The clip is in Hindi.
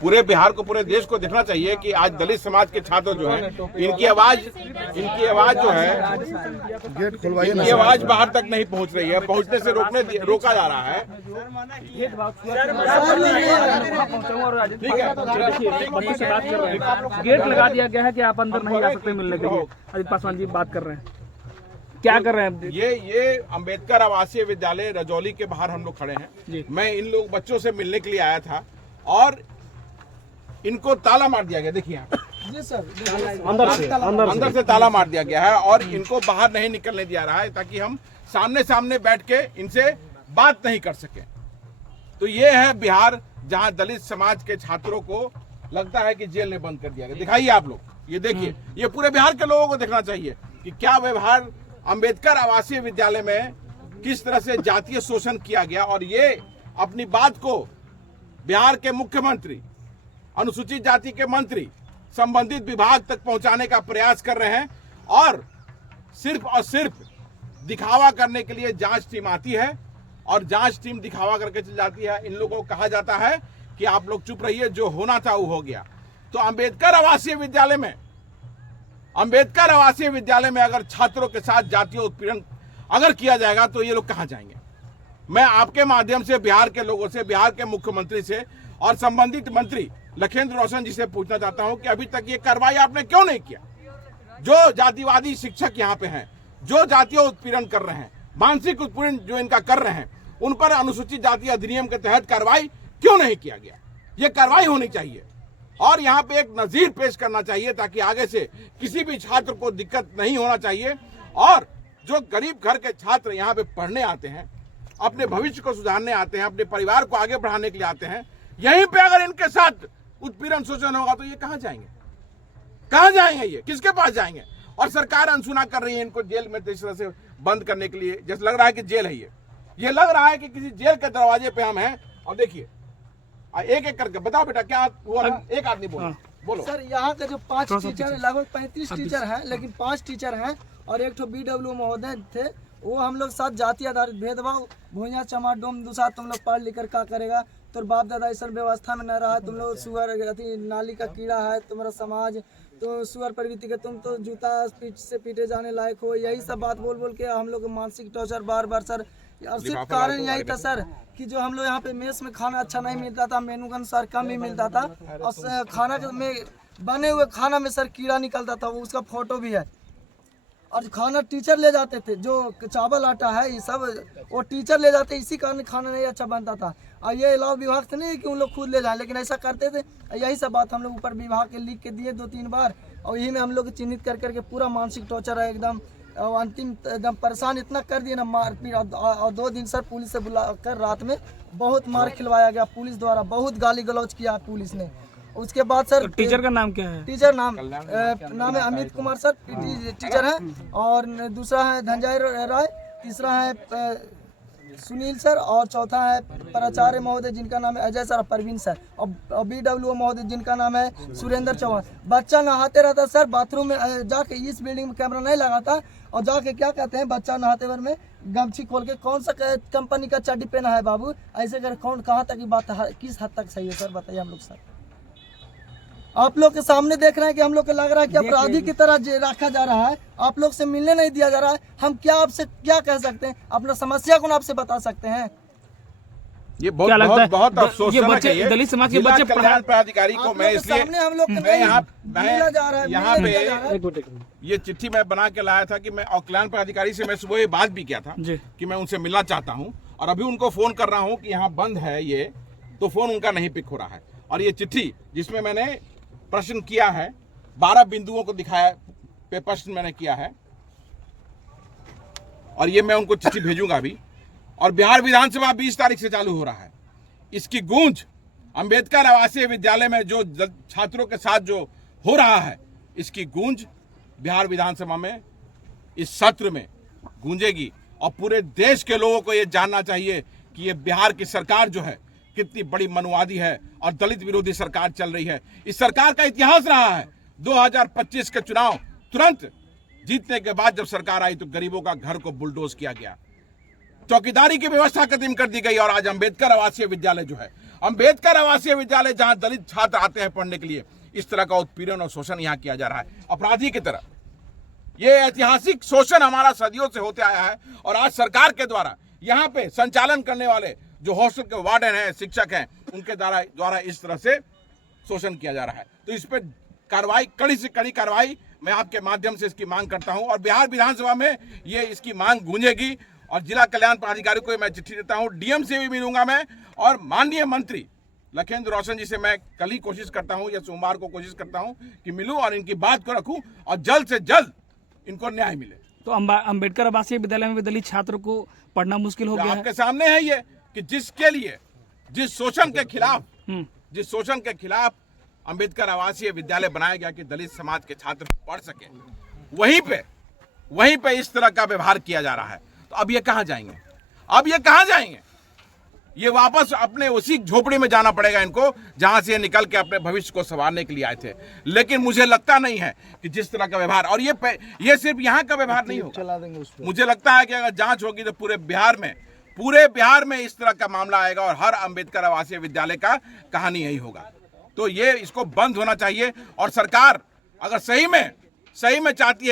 पूरे बिहार को, पूरे देश को देखना चाहिए कि आज दलित समाज के छात्र जो हैं, इनकी आवाज जो है, इनकी आवाज बाहर तक नहीं पहुंच रही है, पहुंचने से रोका जा रहा है। ठीक है, गेट लगा दिया गया है कि आप अंदर नहीं आ सकते मिलने के लिए। अजित पासवान जी बात कर रहे हैं, क्या कर रहे हैं? ये अंबेडकर आवासीय विद्यालय रजौली के बाहर हम लोग खड़े हैं। मैं इन लोग बच्चों से मिलने के लिए आया था और इनको ताला मार दिया गया। देखिए जी सर, अंदर से ताला मार दिया गया है और इनको बाहर नहीं निकलने दिया रहा है ताकि हम सामने सामने बैठ के इनसे बात नहीं कर सके। तो ये है बिहार, जहां दलित समाज के छात्रों को लगता है कि जेल में बंद कर दिया गया। दिखाइए आप लोग, ये देखिए, ये पूरे बिहार के लोगों को देखना चाहिए कि क्या व्यवहार अंबेडकर आवासीय विद्यालय में किस तरह से जातीय शोषण किया गया। और ये अपनी बात को बिहार के मुख्यमंत्री, अनुसूचित जाति के मंत्री, संबंधित विभाग तक पहुंचाने का प्रयास कर रहे हैं और सिर्फ दिखावा करने के लिए जांच टीम आती है और जांच टीम दिखावा करके चल जाती है। इन लोगों को कहा जाता है कि आप लोग चुप रहिए, जो होना था वो हो गया। तो अंबेडकर आवासीय विद्यालय में अगर छात्रों के साथ जातीय उत्पीड़न अगर किया जाएगा तो ये लोग कहां जाएंगे। मैं आपके माध्यम से बिहार के लोगों से, बिहार के मुख्यमंत्री से और संबंधित मंत्री लखेंद्र रोशन जी से पूछना चाहता हूं कि अभी तक ये कार्रवाई आपने क्यों नहीं किया। जो जातिवादी शिक्षक यहाँ पे हैं, जो जातीय उत्पीड़न कर रहे हैं, मानसिक उत्पीड़न जो इनका कर रहे हैं, उन पर अनुसूचित जाति अधिनियम के तहत कार्रवाई क्यों नहीं किया गया। ये कार्रवाई होनी चाहिए और यहाँ पे एक नजीर पेश करना चाहिए ताकि आगे से किसी भी छात्र को दिक्कत नहीं होना चाहिए। और जो गरीब घर के छात्र यहाँ पे पढ़ने आते हैं, अपने भविष्य को सुधारने आते हैं, अपने परिवार को आगे बढ़ाने के लिए आते हैं, यहीं पे अगर इनके साथ उत्पीड़न शोषण होगा तो ये कहाँ जाएंगे, कहाँ जाएंगे, ये किसके पास जाएंगे। और सरकार अनसुना कर रही है इनको जेल में इस तरह से बंद करने के लिए, जैसे लग रहा है कि जेल है ये लग रहा है कि किसी जेल के दरवाजे पे हम हैं। और देखिए एक एक करके बताओ बेटा क्या हुआ। एक आदमी बोलो सर, यहाँ के जो 5 टीचर, लगभग 35 टीचर हैं, लेकिन 5 टीचर हैं और एक BW महोदय थे। वो हम लोग साथ जाति आधारित भेदभाव, भूया चमा डोम दूसरा, तुम लोग पढ़ लिख कर क्या करेगा, तो बाप दादा इस व्यवस्था में न रहा, तुम लोग सुअर नाली का कीड़ा है तुम्हारा समाज, तो सुअर प्रवृत्ति के, तुम तो जूता से पीटे जाने लायक हो। यही सब बात बोल के हम लोग मानसिक टॉर्चर बार सर। और सिर्फ कारण यही था सर कि जो हम लोग यहाँ पे मेस में खाना अच्छा नहीं मिलता था, मेनू का अनुसार कम ही मिलता था और खाना में बने हुए खाना में सर कीड़ा निकलता था, वो उसका फोटो भी है। और खाना टीचर ले जाते थे, जो चावल आटा है ये सब वो टीचर ले जाते, इसी कारण खाना नहीं अच्छा बनता था। और ये अलाव विभाग से नहीं कि उन लोग खुद ले जाए, लेकिन ऐसा करते थे। यही सब बात हम लोग ऊपर विभाग के लिख के दिए 2-3 बार और यही में हम लोग चिन्हित करके पूरा मानसिक टॉर्चर है एकदम, और अंतिम एकदम परेशान इतना कर दिए ना, मारपीट। और 2 दिन सर पुलिस से बुलाकर रात में बहुत मार खिलवाया गया पुलिस द्वारा, बहुत गाली गलौज किया पुलिस ने। उसके बाद सर, तो टीचर का नाम क्या है? टीचर नाम है अमित कुमार सर, टीचर है। और दूसरा है धनंजय राय, तीसरा है सुनील सर और चौथा है प्राचार्य महोदय जिनका नाम है अजय सर, प्रवीण सर और BW महोदय जिनका नाम है सुरेंद्र चौहान। बच्चा नहाते रहता सर बाथरूम में जाके, इस बिल्डिंग में कैमरा नहीं लगाता, और जाके क्या कहते हैं, बच्चा नहाते भर में गमछी खोल के, कौन सा कंपनी का चड्डी पहना है बाबू, ऐसे कर कौन कहाँ तक की बात है, किस हद तक सही है सर बताइए। हम लोग सर आप लोग के सामने देख रहे हैं कि हम लोग को लग रहा है कि अपराधी की तरह रखा जा रहा है, आप लोग से मिलने नहीं दिया जा रहा है। हम क्या आपसे क्या कह सकते हैं, अपना समस्या को आपसे बता सकते हैं। ये बहुत अफसोसजनक है। दलित समाज के बच्चे कल्याण पदाधिकारी को मैं इसलिए यहाँ पे ये चिट्ठी मैं बना के लाया था कि मैं कल्याण पदाधिकारी से मैं सुबह ये बात भी किया था कि मैं उनसे मिलना चाहता हूँ और अभी उनको फोन कर रहा हूँ कि यहाँ बंद है ये, तो फोन उनका नहीं पिक हो रहा है। और ये चिट्ठी जिसमें मैंने प्रश्न किया है, 12 बिंदुओं को दिखाया पे प्रश्न मैंने किया है और ये मैं उनको चिट्ठी भेजूंगा अभी। और बिहार विधानसभा 20 तारीख से चालू हो रहा है। इसकी गूंज अंबेडकर आवासीय विद्यालय में जो छात्रों के साथ जो हो रहा है, इसकी गूंज बिहार विधानसभा में इस सत्र में गूंजेगी और पूरे देश के लोगों को ये जानना चाहिए कि ये बिहार की सरकार जो है कितनी बड़ी मनुवादी है और दलित विरोधी सरकार चल रही है। इस सरकार का इतिहास रहा है 2025 के चुनाव तुरंत जीतने के बाद जब सरकार आई तो गरीबों का घर को बुलडोज किया गया, चौकीदारी की व्यवस्था खत्म कर दी गई और आज अंबेडकर आवासीय विद्यालय जो है अंबेडकर आवासीय विद्यालय जहां दलित छात्र आते हैं पढ़ने के लिए, इस तरह का उत्पीड़न और शोषण यहाँ किया जा रहा है अपराधी की तरह। ये ऐतिहासिक शोषण हमारा सदियों से होते आया है और आज सरकार के द्वारा यहाँ पे संचालन करने वाले जो हॉस्टल के वार्डन हैं, शिक्षक हैं, उनके द्वारा इस तरह से शोषण किया जा रहा है। तो इस पर कार्रवाई, कड़ी से कड़ी कार्रवाई मैं आपके माध्यम से इसकी मांग करता हूं और बिहार विधानसभा में ये इसकी मांग गूंजेगी और जिला कल्याण पदाधिकारी को मैं चिट्ठी देता हूं, डीएम से भी मिलूंगा मैं और माननीय मंत्री लखेंद्र रोशन जी से मैं कल ही कोशिश करता हूं या सोमवार को कोशिश करता हूं कि मिलूं और इनकी बात को रखूं और जल्द से जल्द इनको न्याय मिले। तो अंबेडकर आवासीय विद्यालय में भी दलित छात्रों को पढ़ना मुश्किल हो गया है। आपके सामने है ये कि जिसके लिए जिस शोषण के खिलाफ अंबेडकर आवासीय विद्यालय बनाया गया कि दलित समाज के छात्र पढ़ सके, वहीं पे इस तरह का व्यवहार किया जा रहा है। तो अब ये कहां जाएंगे? ये वापस अपने उसी झोपड़ी में जाना पड़ेगा इनको जहां से ये निकल के अपने भविष्य को संवारने के लिए आए थे। लेकिन मुझे लगता नहीं है कि जिस तरह का व्यवहार, और ये सिर्फ यहाँ का व्यवहार नहीं होगा, मुझे लगता है कि अगर जांच होगी तो पूरे बिहार में इस तरह का मामला आएगा और हर अंबेडकर आवासीय विद्यालय का कहानी यही होगा। तो ये इसको बंद होना चाहिए और सरकार अगर सही में चाहती है